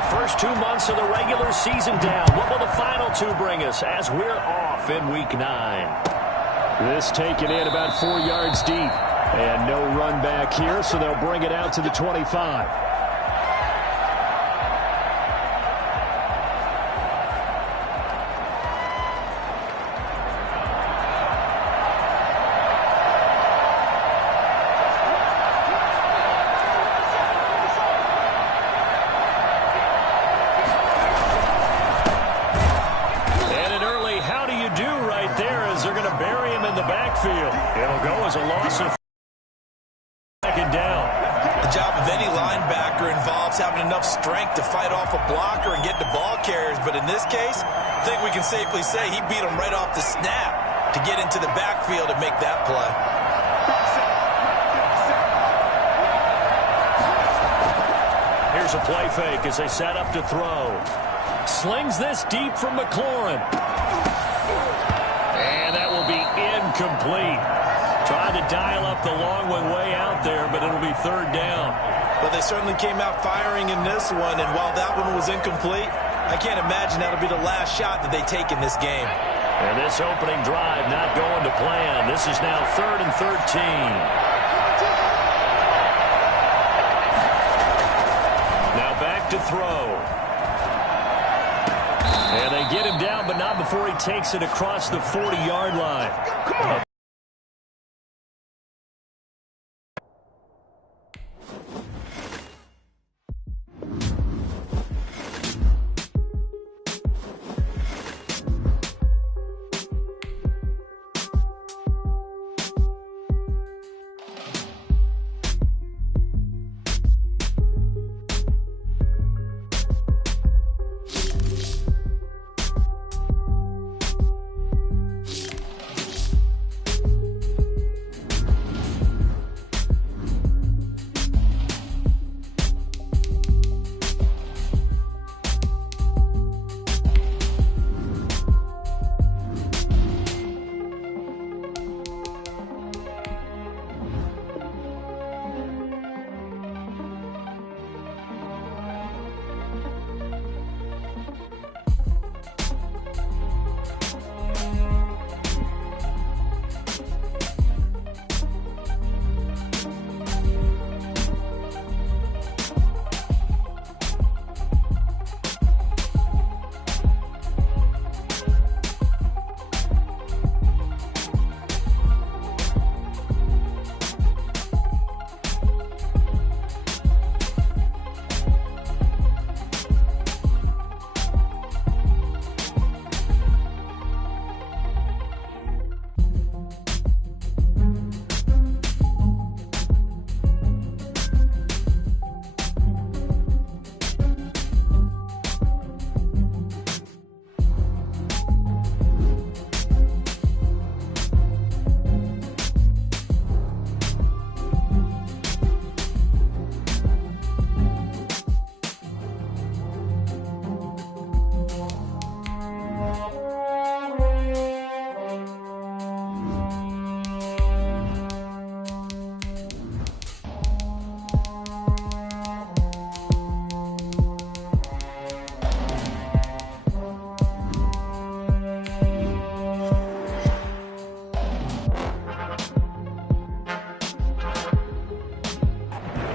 The first 2 months of the regular season down. What will the final 2 bring us as we're off in Week 9? This taken in about 4 yards deep. And no run back here, so they'll bring it out to the 25. It'll go as a loss of second down. The job of any linebacker involves having enough strength to fight off a blocker and get the ball carriers. But in this case, I think we can safely say he beat him right off the snap to get into the backfield and make that play. Here's a play fake as they set up to throw. Slings this deep from McLaurin. And that will be incomplete. Trying to dial up the long one way out there, but it'll be third down. Well, they certainly came out firing in this one, and while that one was incomplete, I can't imagine that'll be the last shot that they take in this game. And this opening drive not going to plan. This is now 3rd and 13. Now back to throw. And they get him down, but not before he takes it across the 40-yard line. Come on.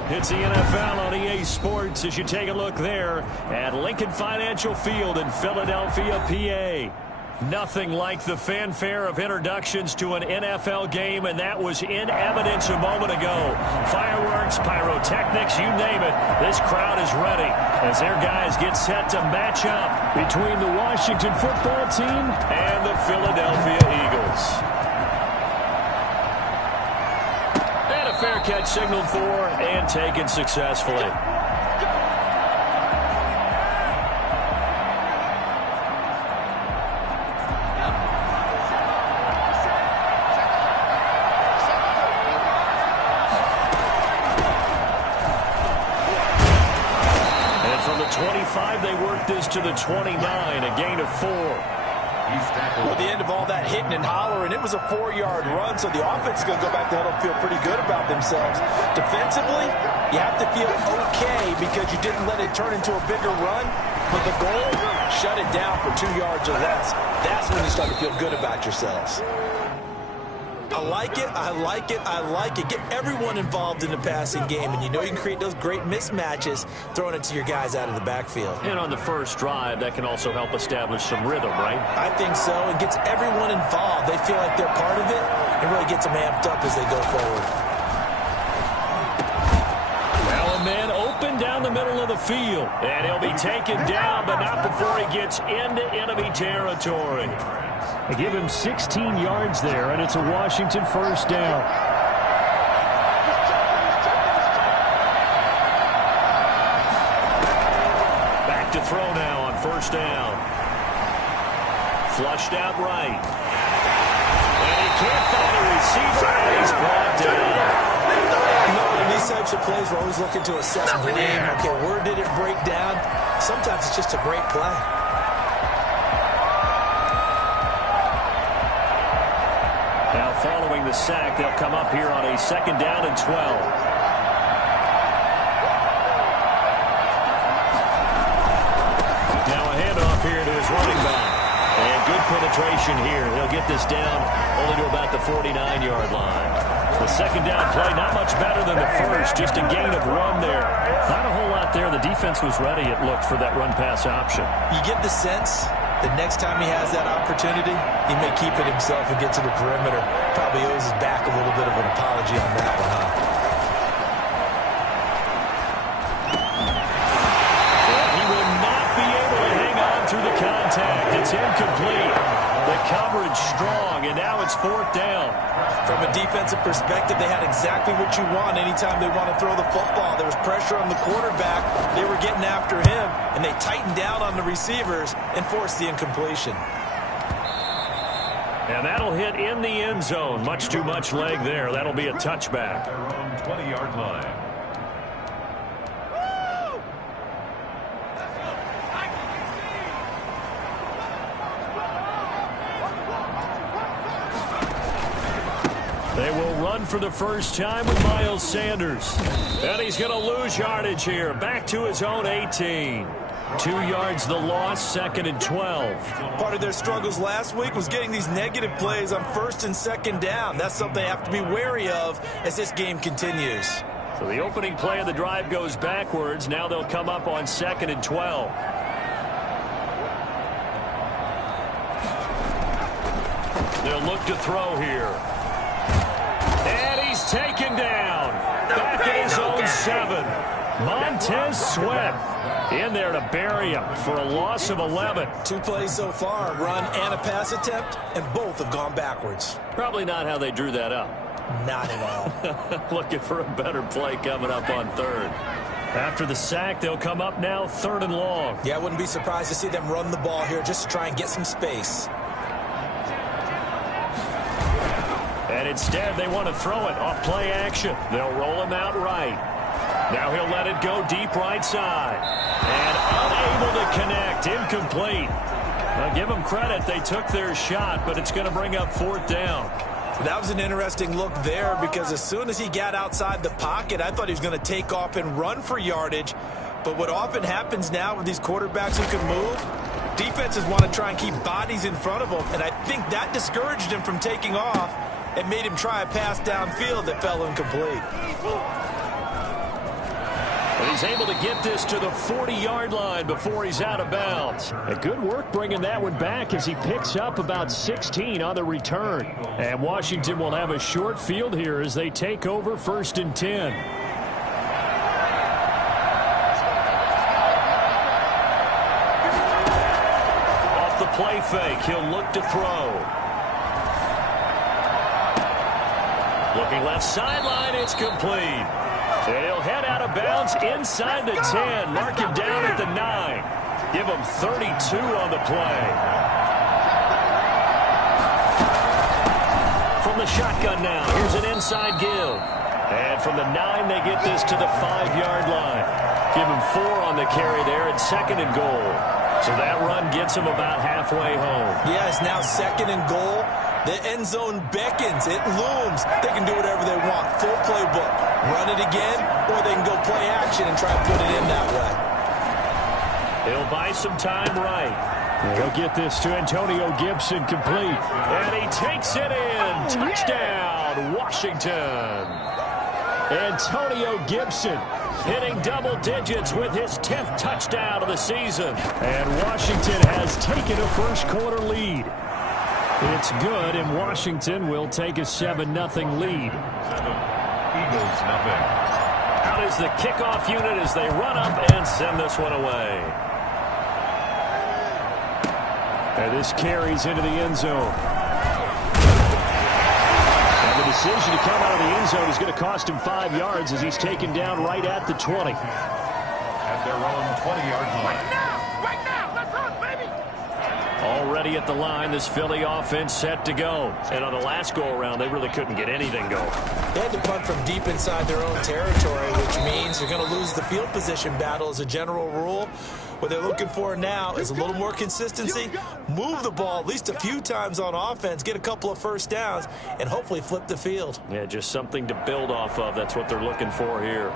It's the NFL on EA Sports as you take a look there at Lincoln Financial Field in Philadelphia, PA. Nothing like the fanfare of introductions to an NFL game, and that was in evidence a moment ago. Fireworks, pyrotechnics, you name it. This crowd is ready as their guys get set to match up between the Washington football team and the Philadelphia Eagles. Fair catch signaled for and taken successfully. And from the 25, they work this to the 29, a gain of 4. Well, the end of all that hitting and hollering, it was a 4-yard run, so the offense is going to go back to huddle and feel pretty good about themselves. Defensively, You have to feel okay because you didn't let it turn into a bigger run. But the goal, shut it down for 2 yards or less. That's when you start to feel good about yourselves. I like it, I like it, I like it. Get everyone involved in the passing game, and you know you can create those great mismatches throwing it to your guys out of the backfield. And on the first drive, that can also help establish some rhythm, right? I think so. It gets everyone involved. They feel like they're part of it, and really gets them amped up as they go forward. Well, a man open down the middle of the field, and he'll be taken down, but not before he gets into enemy territory. They give him 16 yards there, and it's a Washington first down. Back to throw now on first down. Flushed out right. And he can't find a receiver, and he's brought down. In these types of plays, we're always looking to assess blame. Okay, where did it break down? Sometimes it's just a great play. Now following the sack, they'll come up here on a 2nd down and 12. Now a handoff here to his running back. And good penetration here. He'll get this down only to about the 49-yard line. The 2nd down play, not much better than the first. Just a gain of 1 there. Not a whole lot there. The defense was ready, it looked, for that run-pass option. You get the sense the next time he has that opportunity, he may keep it himself and get to the perimeter. Probably owes his back a little bit of an apology on that one, huh? Well, he will not be able to hang on through the contact. It's incomplete. The coverage strong, and now it's 4th down. From a defensive perspective, they had exactly what you want anytime they want to throw the football. There was pressure on the quarterback. They were getting after him, and they tightened down on the receivers and forced the incompletion. And that'll hit in the end zone. Much too much leg there. That'll be a touchback. Their own 20-yard line. They will run for the first time with Miles Sanders. And he's going to lose yardage here. Back to his own 18. 2 yards the loss, 2nd and 12. Part of their struggles last week was getting these negative plays on 1st and 2nd down. That's something they have to be wary of as this game continues. So the opening play of the drive goes backwards. Now they'll come up on 2nd and 12. They'll look to throw here. And he's taken down. Back at his own 7. Montez Sweat in there to bury him for a loss of 11. 2 plays so far, a run and a pass attempt, and both have gone backwards. Probably not how they drew that up. Not at all. Looking for a better play coming up on 3rd. After the sack, they'll come up now 3rd and long. Yeah, I wouldn't be surprised to see them run the ball here just to try and get some space. And instead, they want to throw it off play action. They'll roll him out right. Now he'll let it go deep right side. And unable to connect. Incomplete. Now give them credit. They took their shot, but it's going to bring up 4th down. That was an interesting look there because as soon as he got outside the pocket, I thought he was going to take off and run for yardage. But what often happens now with these quarterbacks who can move, defenses want to try and keep bodies in front of them. And I think that discouraged him from taking off and made him try a pass downfield that fell incomplete. But he's able to get this to the 40-yard line before he's out of bounds. A good work bringing that one back as he picks up about 16 on the return. And Washington will have a short field here as they take over 1st and 10. Off the play fake, he'll look to throw. Looking left sideline, it's complete. He'll head out of bounds inside the 10. Mark him down at the 9. Give him 32 on the play. From the shotgun now, here's an inside give. And from the 9, they get this to the 5-yard line. Give him 4 on the carry there at 2nd and goal. So that run gets him about halfway home. Yeah, it's now 2nd and goal. The end zone beckons. It looms. They can do whatever they want. Full playbook. Run it again, or they can go play action and try to put it in that way. He'll buy some time right. He'll get this to Antonio Gibson complete. And he takes it in. Touchdown, Washington. Antonio Gibson hitting double digits with his 10th touchdown of the season. And Washington has taken a first-quarter lead. It's good, and Washington will take a 7-0 lead. Eagles, nothing. Out is the kickoff unit as they run up and send this one away. And this carries into the end zone. And the decision to come out of the end zone is going to cost him 5 yards as he's taken down right at the 20. At their own 20-yard line. Already at the line, this Philly offense set to go. And on the last go-around, they really couldn't get anything going. They had to punt from deep inside their own territory, which means they're going to lose the field position battle as a general rule. What they're looking for now is a little more consistency, move the ball at least a few times on offense, get a couple of first downs, and hopefully flip the field. Yeah, just something to build off of. That's what they're looking for here.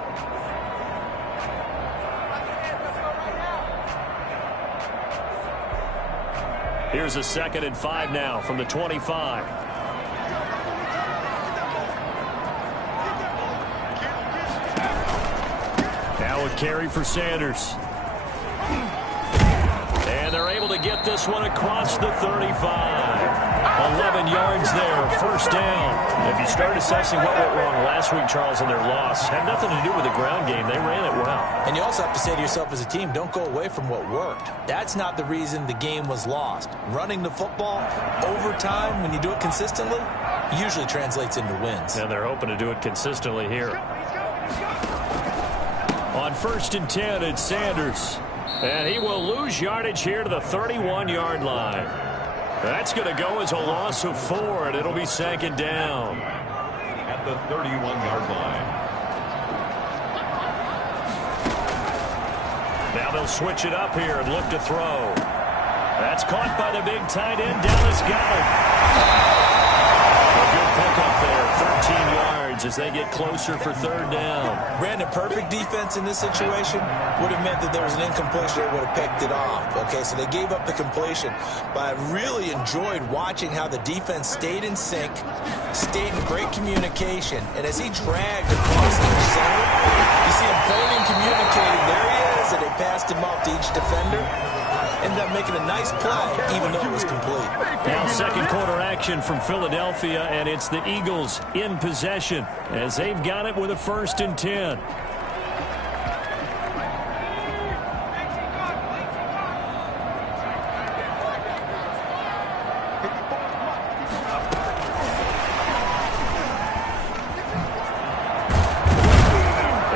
Here's a 2nd and 5 now from the 25. Now a carry for Sanders. And they're able to get this one across the 35. 11 yards there, first down. If you start assessing what went wrong last week, Charles, in their loss, had nothing to do with the ground game. They ran it well. And you also have to say to yourself as a team, don't go away from what worked. That's not the reason the game was lost. Running the football over time, when you do it consistently, usually translates into wins. And they're hoping to do it consistently here. On 1st and 10, it's Sanders. And he will lose yardage here to the 31-yard line. That's going to go as a loss of 4, and it'll be 2nd down. At the 31-yard line. Now they'll switch it up here and look to throw. That's caught by the big tight end, Dallas Goedert. A good pickup there, 13 yards as they get closer for 3rd down. Brandon, perfect defense in this situation would have meant that there was an incompletion. They would have picked it off. Okay, so they gave up the completion. But I really enjoyed watching how the defense stayed in sync, stayed in great communication. And as he dragged across the center, you see him pointing, communicating. There he is, and they passed him off to each defender. Ended up making a nice play, even though it was complete. Now 2nd quarter action from Philadelphia, and it's the Eagles in possession as they've got it with a 1st and 10.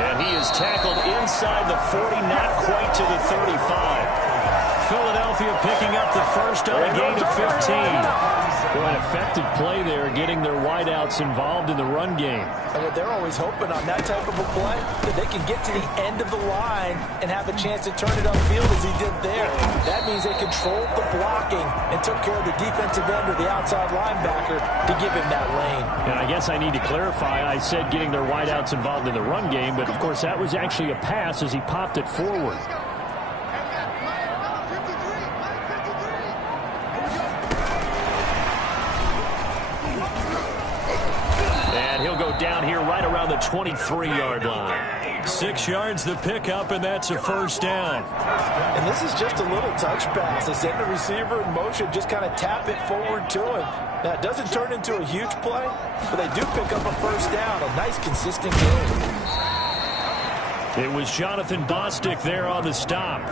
And he is tackled inside the 40, not quite to the 35. Philadelphia picking up the first on a gain of 15. Well, an effective play there, getting their wideouts involved in the run game. And what they're always hoping on that type of a play, that they can get to the end of the line and have a chance to turn it upfield as he did there. That means they controlled the blocking and took care of the defensive end or the outside linebacker to give him that lane. And I guess I need to clarify, I said getting their wideouts involved in the run game, but of course that was actually a pass as he popped it forward. Down here right around the 23-yard line. 6 yards the pickup, and that's a 1st down. And this is just a little touch pass. They send the receiver in motion, just kind of tap it forward to him. Now, it doesn't turn into a huge play, but they do pick up a 1st down. A nice, consistent game. It was Jonathan Bostic there on the stop.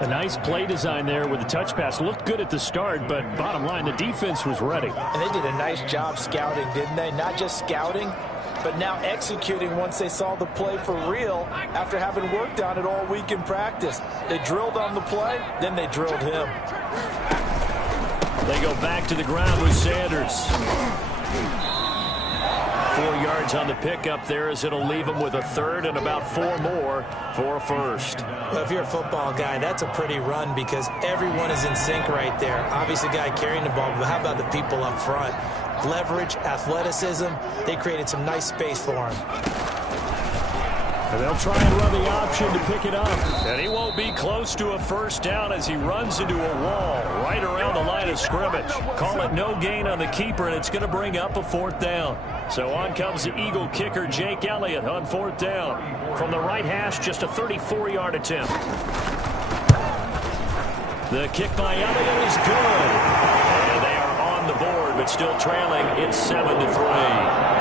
A nice play design there with the touch pass. Looked good at the start, but bottom line, the defense was ready. And they did a nice job scouting, didn't they? Not just scouting, but now executing once they saw the play for real after having worked on it all week in practice. They drilled on the play, then they drilled him. They go back to the ground with Sanders. 4 yards on the pickup there, as it'll leave them with a third and about 4 more for a first. Well, if you're a football guy, that's a pretty run because everyone is in sync right there. Obviously, the guy carrying the ball, but how about the people up front? Leverage, athleticism, they created some nice space for him. And they'll try and run the option to pick it up. And he won't be close to a first down as he runs into a wall right around the line of scrimmage. Call it no gain on the keeper, and it's going to bring up a 4th down. So on comes the Eagle kicker, Jake Elliott, on 4th down. From the right hash, just a 34-yard attempt. The kick by Elliott is good. And they are on the board, but still trailing. It's 7-3.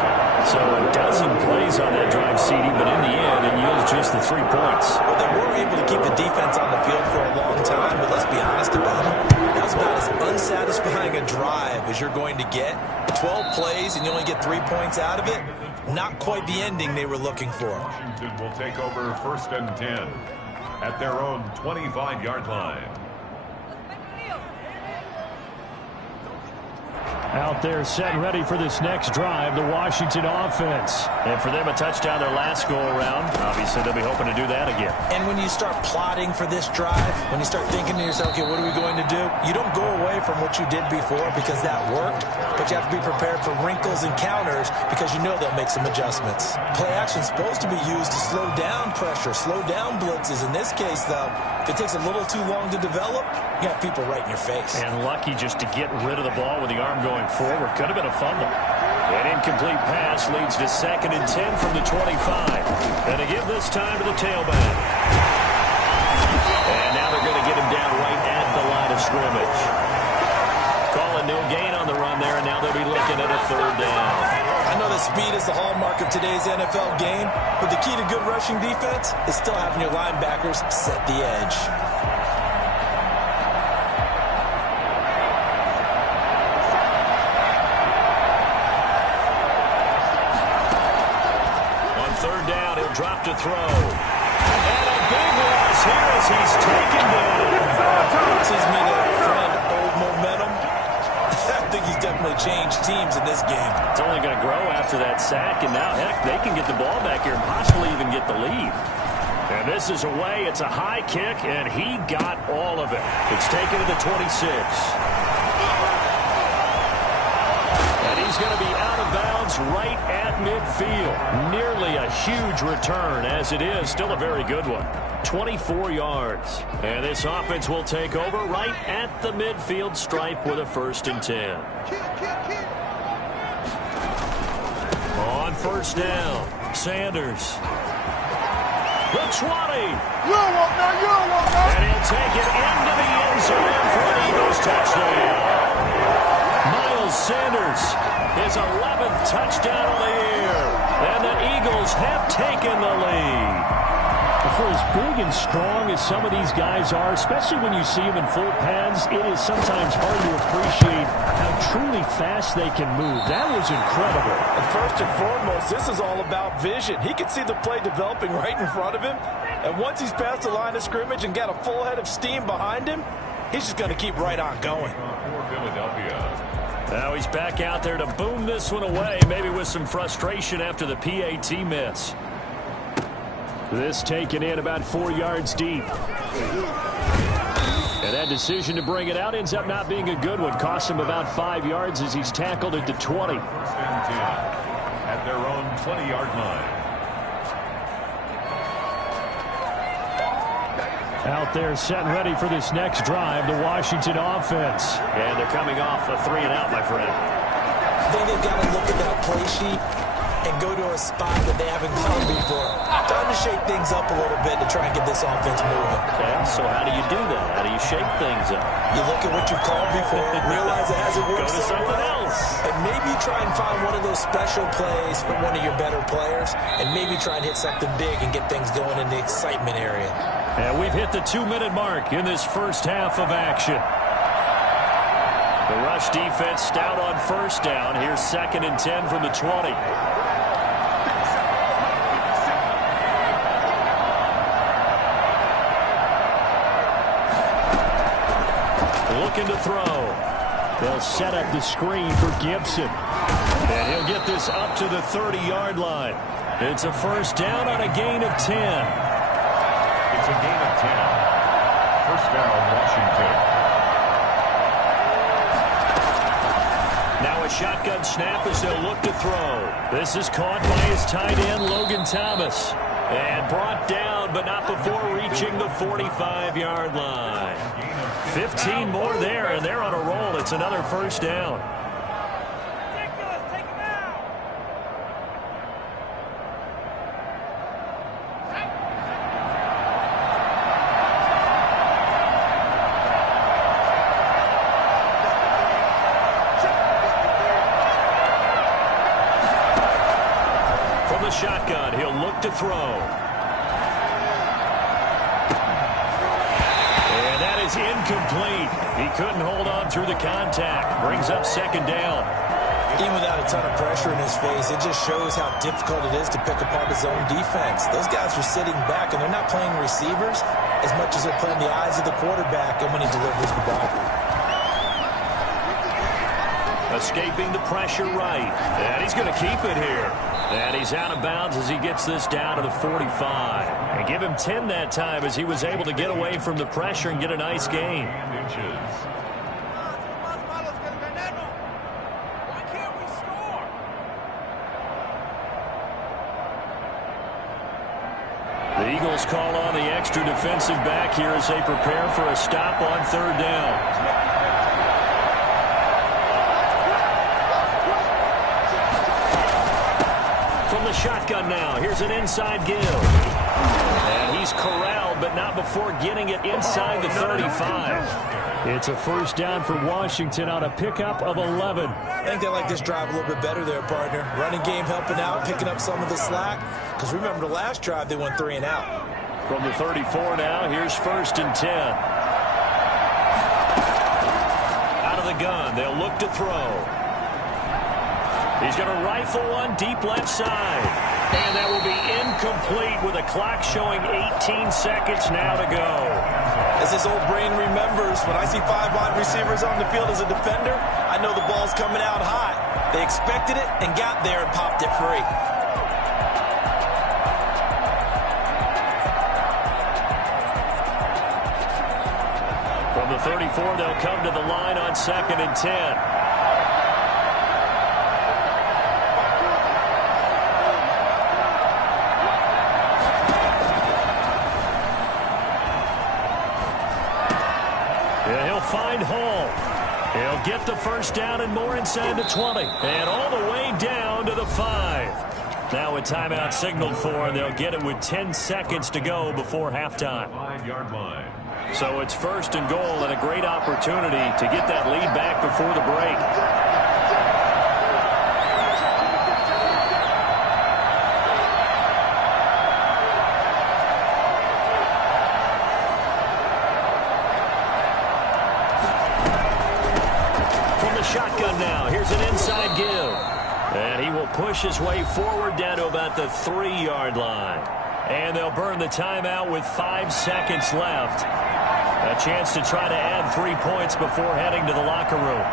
So a dozen plays on that drive, CD, but in the end, it yields just the 3 points. Well, they were able to keep the defense on the field for a long time, but let's be honest about it. That was about as unsatisfying a drive as you're going to get. 12 plays, and you only get 3 points out of it. Not quite the ending they were looking for. Washington will take over 1st and 10 at their own 25-yard line. Out there set and ready for this next drive, the Washington offense. And for them, a touchdown their last go-around. Obviously, they'll be hoping to do that again. And when you start plotting for this drive, when you start thinking to yourself, okay, what are we going to do? You don't go away from what you did before because that worked, but you have to be prepared for wrinkles and counters because you know they'll make some adjustments. Play action's supposed to be used to slow down pressure, slow down blitzes. In this case, though, if it takes a little too long to develop, you got people right in your face. And lucky just to get rid of the ball with the arm going forward. Could have been a fumble. An incomplete pass leads to 2nd and 10 from the 25. And to give this time to the tailback. And now they're going to get him down right at the line of scrimmage. Calling no gain on the run there, and now they'll be looking at a 3rd down. I know that speed is the hallmark of today's NFL game, but the key to good rushing defense is still having your linebackers set the edge. Drop to throw. And a big loss here as he's taken down. Seems me that friend old momentum. I think he's definitely changed teams in this game. It's only going to grow after that sack, and now, heck, they can get the ball back here and possibly even get the lead. And this is away. It's a high kick, and he got all of it. It's taken to the 26. And he's going to be out of bounds right at midfield. Nearly a huge return, as it is still a very good one. 24 yards. And this offense will take over right at the midfield stripe with a 1st and 10. On 1st down, Sanders. The 20. And he'll take it into the end zone for an Eagles touchdown. Miles Sanders, his 11th touchdown of the year. And the Eagles have taken the lead. For as big and strong as some of these guys are, especially when you see them in full pads, it is sometimes hard to appreciate how truly fast they can move. That was incredible. And first and foremost, this is all about vision. He can see the play developing right in front of him. And once he's past the line of scrimmage and got a full head of steam behind him, he's just going to keep right on going. For Philadelphia. Now he's back out there to boom this one away, maybe with some frustration after the PAT miss. This taken in about 4 yards deep. And that decision to bring it out ends up not being a good one. Cost him about 5 yards as he's tackled at the 20. 1st and 10 at their own 20-yard line. Out there set and ready for this next drive, the Washington offense. And they're coming off a 3-and-out, my friend. I think they've got to look at that play sheet and go to a spot that they haven't gone before. Time to shake things up a little bit to try and get this offense moving. Okay, so how do you do that? How do you shake things up? You look at what you've called before, realize it hasn't worked Go to so something well, else. and maybe try and find one of those special plays from one of your better players, and maybe try and hit something big and get things going in the excitement area. And we've hit the 2-minute mark in this first half of action. The rush defense stout on 1st down. Here's 2nd and 10 from the 20. Looking to throw. They'll set up the screen for Gibson. And he'll get this up to the 30-yard line. It's a first down on a gain of 10. It's a gain of 10. First down, Washington. Now a shotgun snap as they'll look to throw. This is caught by his tight end, Logan Thomas. And brought down, but not before reaching the 45-yard line. 15 more there, and they're on a roll. It's another first down. From the shotgun, he'll look to throw. Is incomplete. He couldn't hold on through the contact. Brings up second down. Even without a ton of pressure in his face, it just shows how difficult it is to pick apart his own defense. Those guys are sitting back, and they're not playing receivers as much as they're playing the eyes of the quarterback and when he delivers the ball. Escaping the pressure right. And he's going to keep it here. And he's out of bounds as he gets this down to the 45. And give him 10 that time as he was able to get away from the pressure and get a nice gain. The Eagles call on the extra defensive back here as they prepare for a stop on third down. From the shotgun now, here's an inside give. And he's corralled, but not before getting it inside the 35. It's a first down for Washington on a pickup of 11. I think they like this drive a little bit better there, partner. Running game helping out, picking up some of the slack. Because remember, the last drive, they went 3 and out. From the 34 now, here's first and 10. Out of the gun, they'll look to throw. He's going to rifle one deep left side. And that will be incomplete with a clock showing 18 seconds now to go. As his old brain remembers, when I see 5 wide receivers on the field as a defender, I know the ball's coming out hot. They expected it and got there and popped it free. From the 34, they'll come to the line on second and 10. Find Hall. He'll get the first down and more inside the 20. And all the way down to the 5. Now a timeout signaled for, and they'll get it with 10 seconds to go before halftime. 5-yard line. So it's first and goal and a great opportunity to get that lead back before the break. Shotgun now. Here's an inside give. And he will push his way forward down to about the 3-yard line. And they'll burn the timeout with 5 seconds left. A chance to try to add 3 points before heading to the locker room.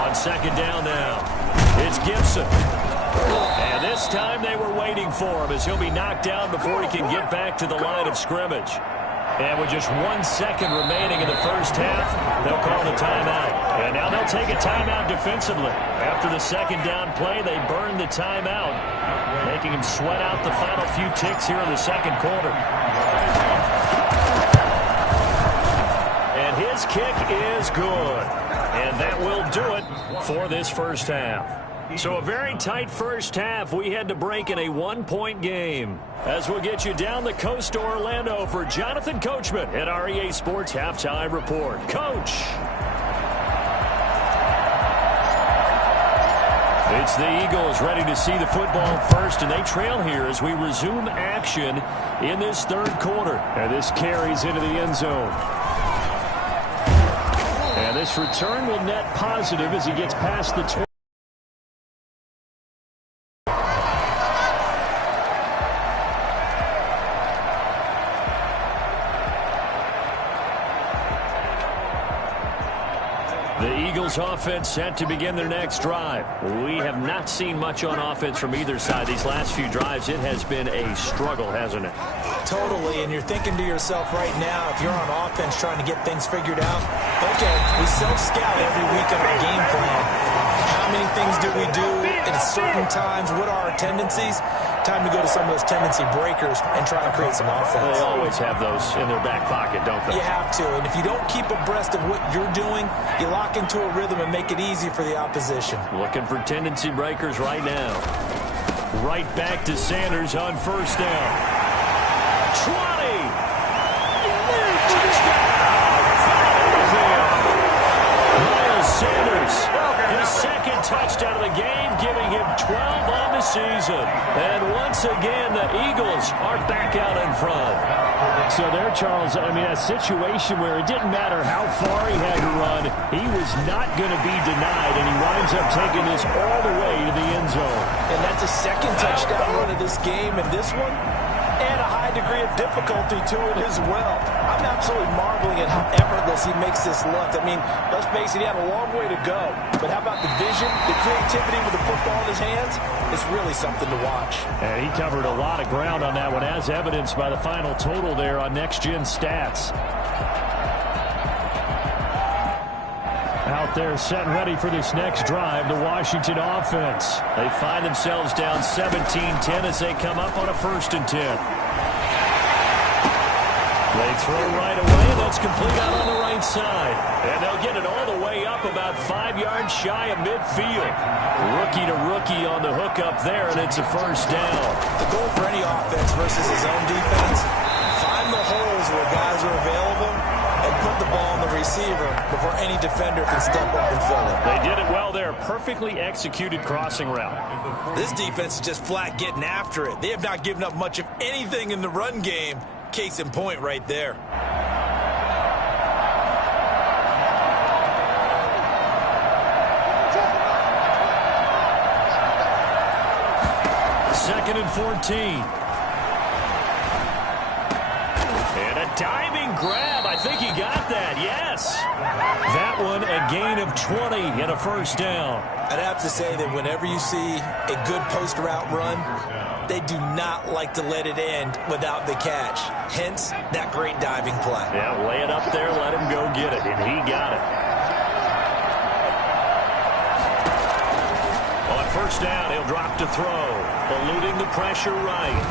On second down now, it's Gibson. And this time they were waiting for him as he'll be knocked down before he can get back to the line of scrimmage. And with just 1 second remaining in the first half, they'll call the timeout. And now they'll take a timeout defensively. After the second down play, they burn the timeout, making him sweat out the final few ticks here in the second quarter. And his kick is good. And that will do it for this first half. So a very tight first half. We had to break in a 1-point game. As we'll get you down the coast to Orlando for Jonathan Coachman at REA Sports Halftime Report. Coach. It's the Eagles ready to see the football first, and they trail here as we resume action in this third quarter. And this carries into the end zone. And this return will net positive as he gets past the 20. The Eagles offense set to begin their next drive. We have not seen much on offense from either side. These last few drives, it has been a struggle, hasn't it? Totally, and you're thinking to yourself right now, if you're on offense trying to get things figured out, okay, we self-scout every week on our game plan. How many things do we do at certain times? What are our tendencies? Time to go to some of those tendency breakers and try and create some offense. They always have those in their back pocket, don't they? You have to, and if you don't keep abreast of what you're doing, you lock into a rhythm and make it easy for the opposition. Looking for tendency breakers right now. Right back to Sanders on first down. 20! Miles Sanders, his second touchdown of the game, giving him 12 on the season. And once again, the Eagles are back out in front. So there, Charles, I mean, a situation where it didn't matter how far he had to run, he was not going to be denied, and he winds up taking this all the way to the end zone. And that's a second touchdown run of this game, and this one, and a high degree of difficulty to it as well. I'm absolutely marveling at how effortless he makes this look. I mean, let's face it, he had a long way to go. But how about the vision, the creativity with the football in his hands? It's really something to watch. And he covered a lot of ground on that one, as evidenced by the final total there on Next Gen Stats. Out there set and ready for this next drive, the Washington offense. They find themselves down 17-10 as they come up on a 1st and 10. They throw right away, and that's complete out on the right side. And they'll get it all the way up about 5 yards shy of midfield. Rookie to rookie on the hook up there, and it's a 1st down. The goal for any offense versus his own defense, find the holes where guys are available and put the ball on the receiver before any defender can step up and fill it. They did it well there. Perfectly executed crossing route. This defense is just flat getting after it. They have not given up much of anything in the run game. Case in point right there. 2nd and 14. And a diving grab. I think he got that. Yes. That one a gain of 20 and a 1st down. I'd have to say that whenever you see a good post route run, they do not like to let it end without the catch. Hence, that great diving play. Yeah, lay it up there, let him go get it, and he got it. On 1st down, he'll drop to throw, eluding the pressure right.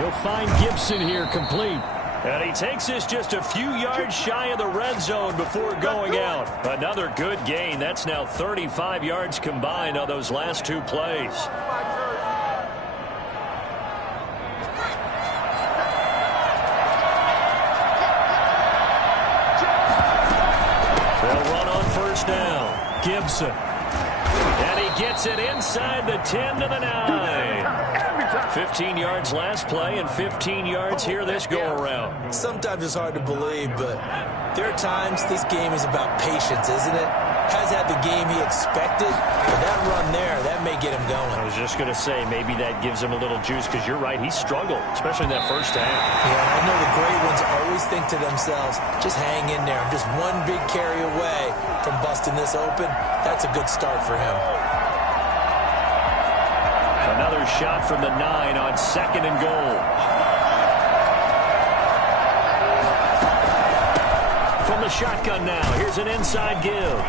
He'll find Gibson here complete. And he takes this just a few yards shy of the red zone before going out. Another good gain. That's now 35 yards combined on those last 2 plays. They'll run on 1st down. Gibson. And he gets it inside the 10 to the 9. 15 yards last play and 15 yards here this go-around. Sometimes it's hard to believe, but there are times this game is about patience, isn't it? Has had the game he expected, but that run there, that may get him going. I was just going to say, maybe that gives him a little juice, because you're right, he struggled, especially in that 1st half. Yeah, I know the great ones always think to themselves, just hang in there. I'm just one big carry away from busting this open. That's a good start for him. Another shot from the 9 on 2nd and goal. From the shotgun now, here's an inside give.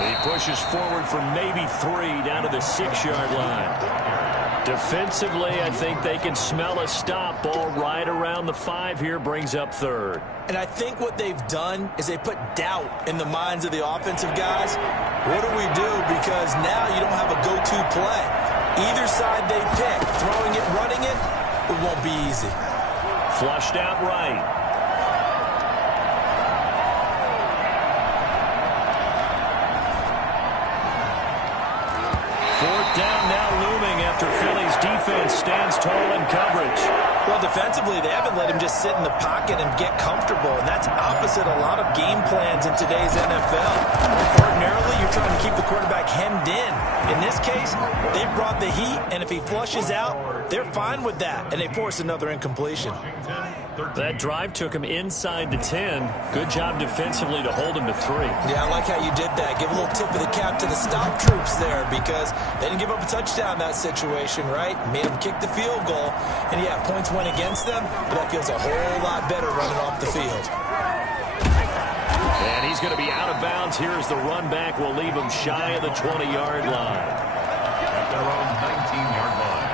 He pushes forward for maybe 3 down to the 6-yard line. Defensively, I think they can smell a stop. Ball right around the 5 here, brings up 3rd. And I think what they've done is they put doubt in the minds of the offensive guys. What do we do? Because now you don't have a go-to play. Either side they pick, throwing it, running it won't be easy. Flushed out right. Fourth down now looming after Philly's defense stands tall in coverage. Well, defensively, they haven't let him just sit in the pocket and get comfortable, and that's opposite a lot of game plans in today's NFL. Ordinarily, you're trying to keep the quarterback hemmed in. In this case, they brought the heat, and if he flushes out, they're fine with that, and they force another incompletion. That drive took him inside the 10. Good job defensively to hold him to 3. Yeah, I like how you did that. Give a little tip of the cap to the stop troops there because they didn't give up a touchdown in that situation, right? Made them kick the field goal. And, yeah, points went against them, but that feels a whole lot better running off the field. And he's going to be out of bounds. Here's the run back. Will leave him shy of the 20-yard line. At their own 19-yard line.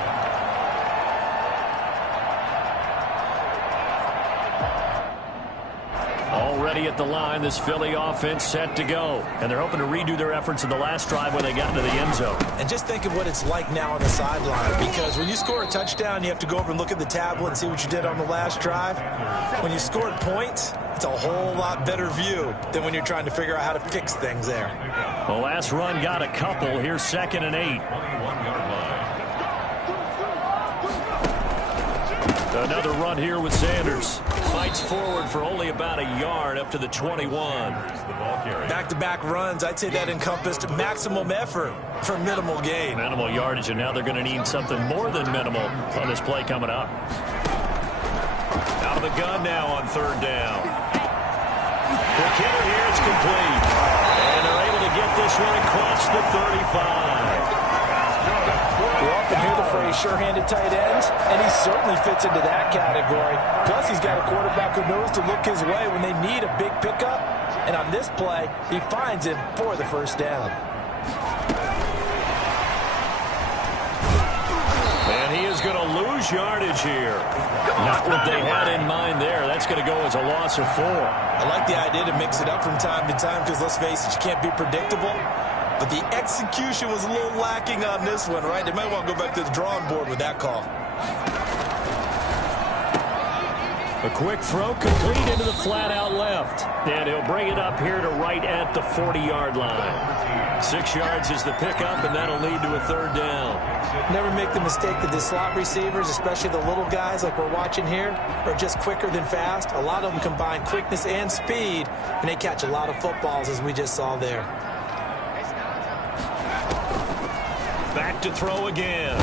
Already at the line, this Philly offense set to go. And they're hoping to redo their efforts in the last drive when they got into the end zone. And just think of what it's like now on the sideline, because when you score a touchdown, you have to go over and look at the tablet and see what you did on the last drive. When you scored points, it's a whole lot better view than when you're trying to figure out how to fix things there. The last run got a couple. Here's 2nd and 8. 21-yard line. Another run here with Sanders. Fights forward for only about a yard up to the 21. Back-to-back runs, I'd say that encompassed maximum effort for minimal gain. Minimal yardage, and now they're going to need something more than minimal on this play coming up. Out of the gun now on 3rd down. The kicker here is complete. And they're able to get this one across the 35. You often hear the phrase sure-handed tight ends, and he certainly fits into that category. Plus, he's got a quarterback who knows to look his way when they need a big pickup. And on this play, he finds him for the 1st down. And he is going to lose yardage here. Not what they had in mind there. That's going to go as a loss of 4. I like the idea to mix it up from time to time because, let's face it, you can't be predictable. But the execution was a little lacking on this one, right? They might want to go back to the drawing board with that call. A quick throw complete into the flat out left. And he'll bring it up here to right at the 40-yard line. 6 yards is the pickup, and that'll lead to a 3rd down. Never make the mistake that the slot receivers, especially the little guys like we're watching here, are just quicker than fast. A lot of them combine quickness and speed, and they catch a lot of footballs, as we just saw there. Back to throw again.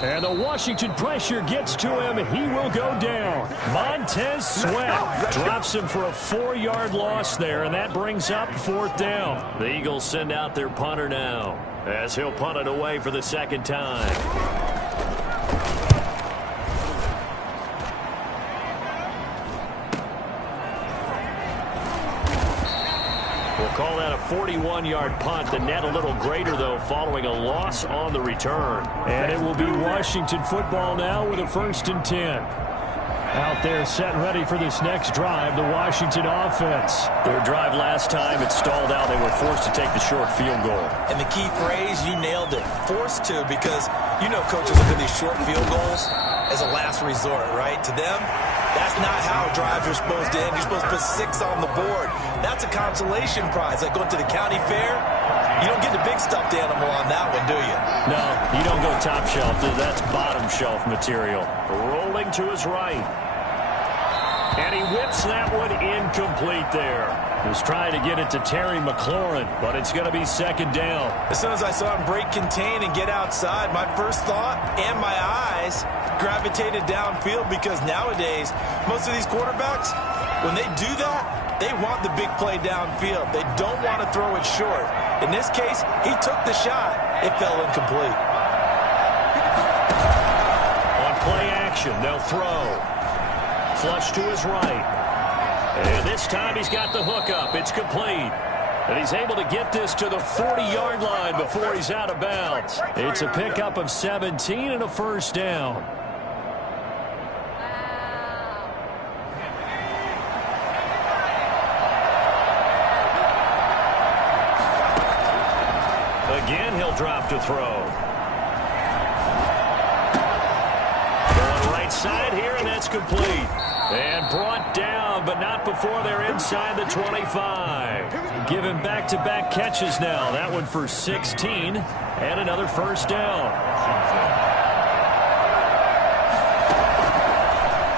And the Washington pressure gets to him. He will go down. Montez Sweat drops him for a 4-yard loss there, and that brings up 4th down. The Eagles send out their punter now as he'll punt it away for the 2nd time. Call that a 41-yard punt. The net a little greater, though, following a loss on the return. And it will be Washington football now with a 1st and 10. Out there set and ready for this next drive, the Washington offense. Their drive last time, it stalled out. They were forced to take the short field goal. And the key phrase, you nailed it, forced to, because you know coaches look at these short field goals as a last resort, right? To them, that's not how drives are supposed to end. You're supposed to put 6 on the board. That's a consolation prize. Like going to the county fair, you don't get the big stuffed animal on that one, do you? No, you don't go top shelf. That's bottom shelf material. Rolling to his right. And he whips that one incomplete there. Was trying to get it to Terry McLaurin, but it's going to be 2nd down. As soon as I saw him break contain and get outside, my first thought and my eyes gravitated downfield, because nowadays, most of these quarterbacks, when they do that, they want the big play downfield. They don't want to throw it short. In this case, he took the shot. It fell incomplete. On play action, they'll throw. Flush to his right. And this time he's got the hookup. It's complete. And he's able to get this to the 40-yard line before he's out of bounds. It's a pickup of 17 and a 1st down. Again, he'll drop to throw. Going right side here, and that's complete. And brought down, but not before they're inside the 25. Given back-to-back catches now. That one for 16, and another 1st down.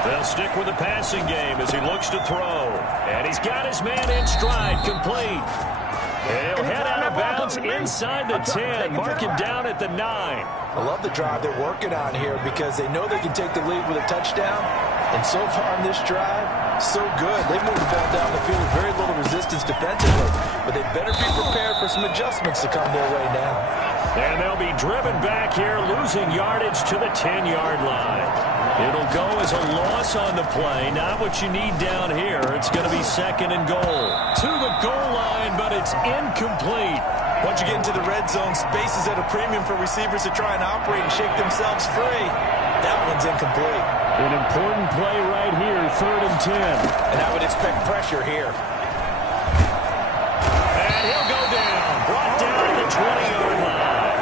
They'll stick with the passing game as he looks to throw. And he's got his man in stride, complete. And he'll head out of bounds inside the 10. Mark him down at the 9. I love the drive they're working on here because they know they can take the lead with a touchdown. And so far in this drive, so good. They moved the ball down the field with very little resistance defensively. But they better be prepared for some adjustments to come their way now. And they'll be driven back here, losing yardage to the 10-yard line. It'll go as a loss on the play. Not what you need down here. It's going to be 2nd and goal. To the goal line, but it's incomplete. Once you get into the red zone, space is at a premium for receivers to try and operate and shake themselves free. That one's incomplete. An important play right here, 3rd and 10. And I would expect pressure here. And he'll go down. Brought down at the 20-yard line.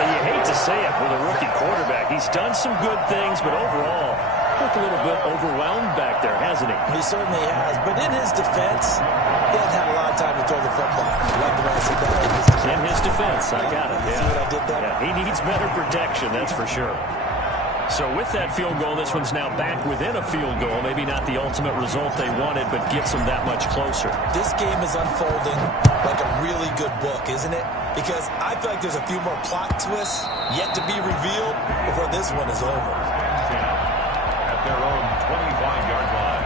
And you hate to say it with a rookie quarterback. He's done some good things, but overall, looked a little bit overwhelmed back there, hasn't he? He certainly has. But in his defense, he hasn't had a lot of time to throw the football. Like the way I said that. In his defense, I got it. See what I did there? Yeah, he needs better protection, that's for sure. So with that field goal, this one's now back within a field goal. Maybe not the ultimate result they wanted, but gets them that much closer. This game is unfolding like a really good book, isn't it? Because I feel like there's a few more plot twists yet to be revealed before this one is over. At their own 25-yard line.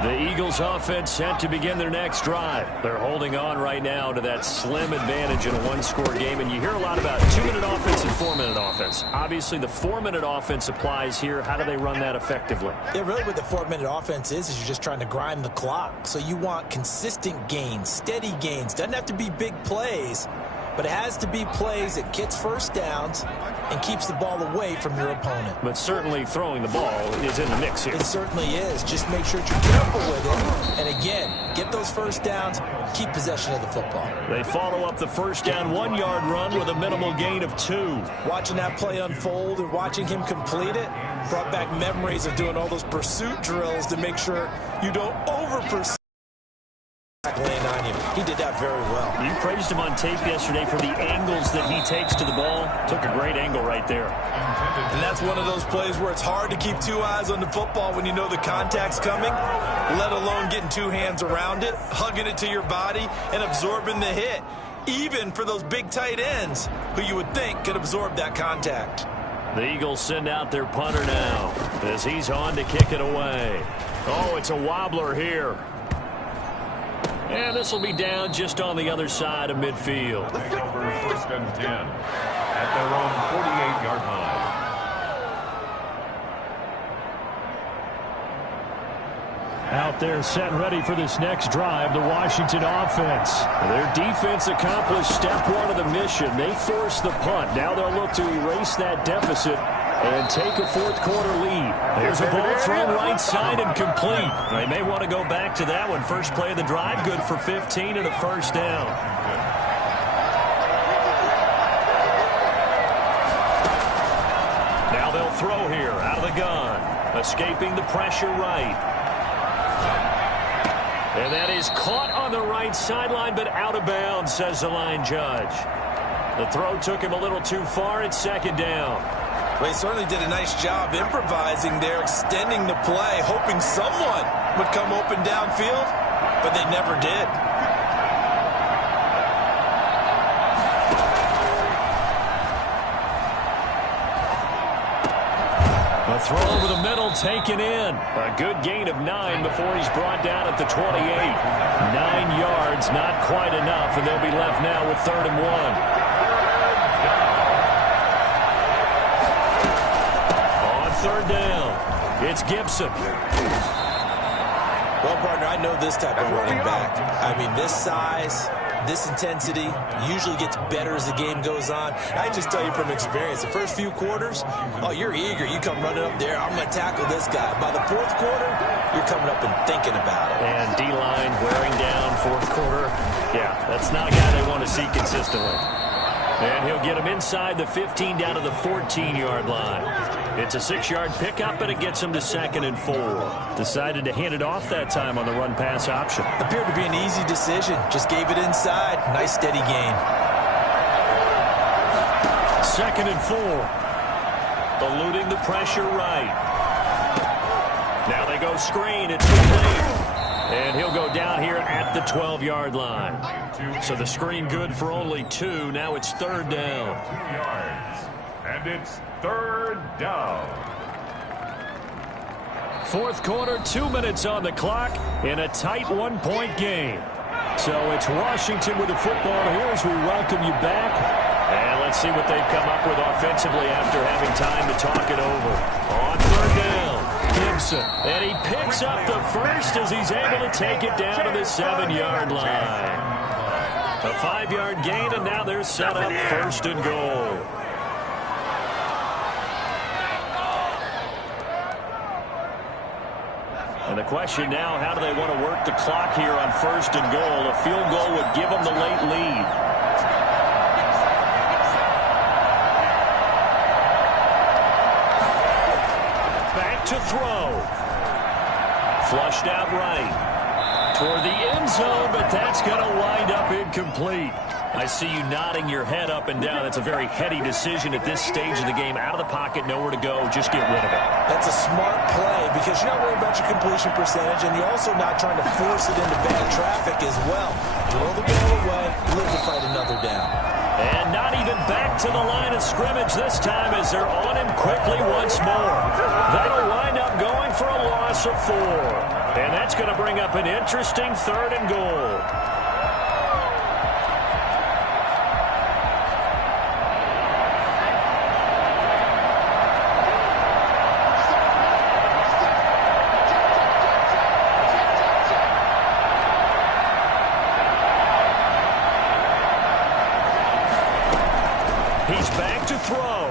The Eagles offense set to begin their next drive. They're holding on right now to that slim advantage in a one-score game. And you hear a lot about 2-minute offense and 4-minute offense. Obviously, the 4-minute offense applies here. How do they run that effectively? Yeah, really what the 4-minute offense is you're just trying to grind the clock. So you want consistent gains, steady gains. Doesn't have to be big plays, but it has to be plays that gets first downs and keeps the ball away from your opponent. But certainly throwing the ball is in the mix here. It certainly is. Just make sure you're careful with it. And again, get those first downs, keep possession of the football. They follow up the first down 1-yard run with a minimal gain of 2. Watching that play unfold and watching him complete it brought back memories of doing all those pursuit drills to make sure you don't over-pursue. Laying on you. He did that very well. You praised him on tape yesterday for the angles that he takes to the ball. Took a great angle right there. And that's one of those plays where it's hard to keep 2 eyes on the football when you know the contact's coming, let alone getting 2 hands around it, hugging it to your body, and absorbing the hit, even for those big tight ends who you would think could absorb that contact. The Eagles send out their punter now as he's on to kick it away. Oh, it's a wobbler here. And this will be down just on the other side of midfield. Over 1st and 10 at their own 48-yard line. Out there set ready for this next drive, the Washington offense. Their defense accomplished step 1 of the mission. They forced the punt. Now they'll look to erase that deficit and take a 4th quarter lead. There's a ball thrown right side and complete. They may want to go back to that one. First play of the drive, good for 15 and a first down. Now they'll throw here out of the gun. Escaping the pressure right. And that is caught on the right sideline, but out of bounds, says the line judge. The throw took him a little too far. It's 2nd down. Well, he certainly did a nice job improvising there, extending the play, hoping someone would come open downfield, but they never did. A throw over the middle taken in. A good gain of 9 before he's brought down at the 28. 9 yards, not quite enough, and they'll be left now with 3rd and 1. Third down. It's Gibson. Well, partner, I know this type of running back. I mean, this size, this intensity usually gets better as the game goes on. I just tell you from experience, the first few quarters, oh, you're eager. You come running up there, I'm going to tackle this guy. By the 4th quarter, you're coming up and thinking about it. And D-line wearing down 4th quarter. Yeah, that's not a guy they want to see consistently. And he'll get him inside the 15 down to the 14-yard line. It's a 6-yard pickup, and it gets him to 2nd and 4. Decided to hand it off that time on the run-pass option. Appeared to be an easy decision. Just gave it inside. Nice, steady gain. 2nd and 4. Eluding the pressure right. Now they go screen. It's complete. And he'll go down here at the 12-yard line. So the screen good for only 2. Now it's 3rd down. 2 yards. And it's 3rd down. 4th quarter, 2 minutes on the clock in a tight 1-point game. So it's Washington with the football here as we welcome you back. And let's see what they've come up with offensively after having time to talk it over. On 3rd down, Gibson. And he picks up the first as he's able to take it down to the 7-yard line. A 5-yard gain, and now they're set up 1st and goal. And the question now, how do they want to work the clock here on 1st and goal? A field goal would give them the late lead. Back to throw. Flushed out right. Toward the end zone, but that's going to wind up incomplete. I see you nodding your head up and down. That's a very heady decision at this stage of the game. Out of the pocket, nowhere to go. Just get rid of it. That's a smart play because you're not worried about your completion percentage, and you're also not trying to force it into bad traffic as well. Throw the ball away, live to fight another down. And not even back to the line of scrimmage this time as they're on him quickly once more. That'll wind up going for a loss of 4. And that's going to bring up an interesting 3rd and goal. He's back to throw.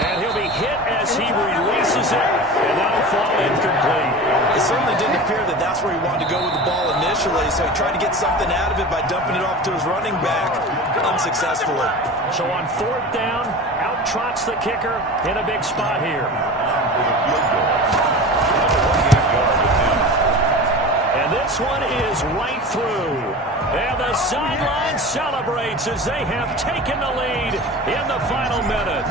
And he'll be hit as he releases it, and that'll fall incomplete. It certainly didn't appear that that's where he wanted to go with the ball initially, so he tried to get something out of it by dumping it off to his running back unsuccessfully. So on 4th down, out trots the kicker in a big spot here. And this one is right through. And the sideline celebrates as they have taken the lead in the final minute.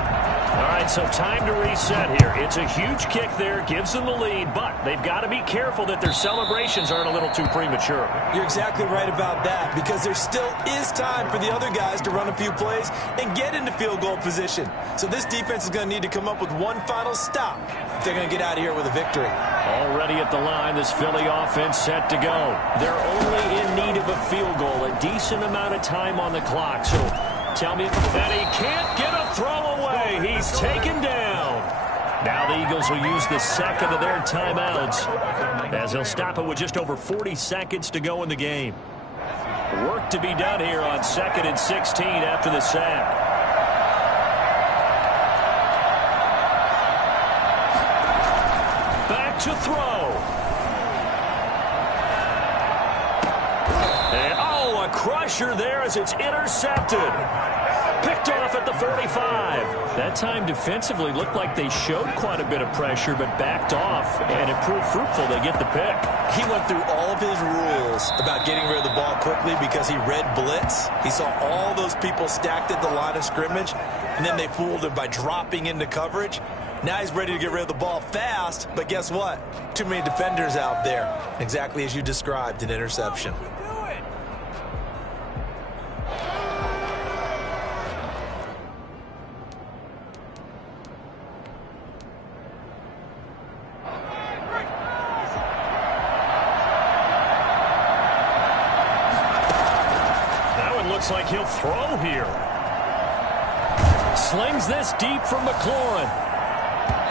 All right, so time to reset here. It's a huge kick there, gives them the lead, but they've got to be careful that their celebrations aren't a little too premature. You're exactly right about that because there still is time for the other guys to run a few plays and get into field goal position. So this defense is going to need to come up with one final stop if they're going to get out of here with a victory. Already at the line, this Philly offense set to go. They're only in need of a field goal, a decent amount of time on the clock. So tell me that he can't get a throw away. He's taken down. Now the Eagles will use the second of their timeouts as they'll stop it with just over 40 seconds to go in the game. Work to be done here on 2nd and 16 after the sack. Back to throw. And a crusher there as it's intercepted. Picked off at the 45. That time defensively looked like they showed quite a bit of pressure but backed off, and it proved fruitful. They get the pick. He went through all of his rules about getting rid of the ball quickly because he read blitz. He saw all those people stacked at the line of scrimmage, and then they fooled him by dropping into coverage. Now he's ready to get rid of the ball fast, but guess what? Too many defenders out there. Exactly as you described, an interception. Looks like he'll throw here. Slings this deep from McLaurin.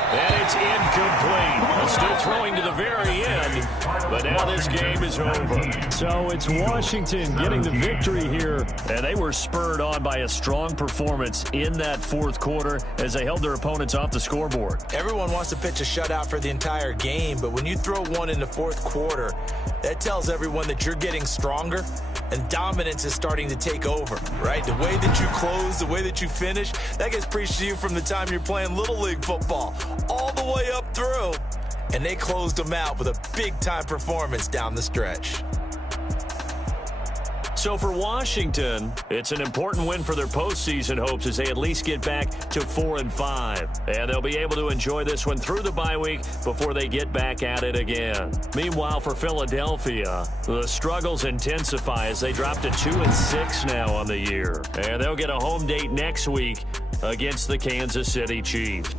And it's incomplete. Still throwing to the very end, but now this game is over. So it's Washington getting the victory here. And they were spurred on by a strong performance in that 4th quarter as they held their opponents off the scoreboard. Everyone wants to pitch a shutout for the entire game, but when you throw one in the 4th quarter, that tells everyone that you're getting stronger and dominance is starting to take over, right? The way that you close, the way that you finish, that gets preached to you from the time you're playing Little League football all the way up through. And they closed them out with a big-time performance down the stretch. So for Washington, it's an important win for their postseason hopes as they at least get back to 4-5. And they'll be able to enjoy this one through the bye week before they get back at it again. Meanwhile, for Philadelphia, the struggles intensify as they drop to 2-6 now on the year. And they'll get a home date next week against the Kansas City Chiefs.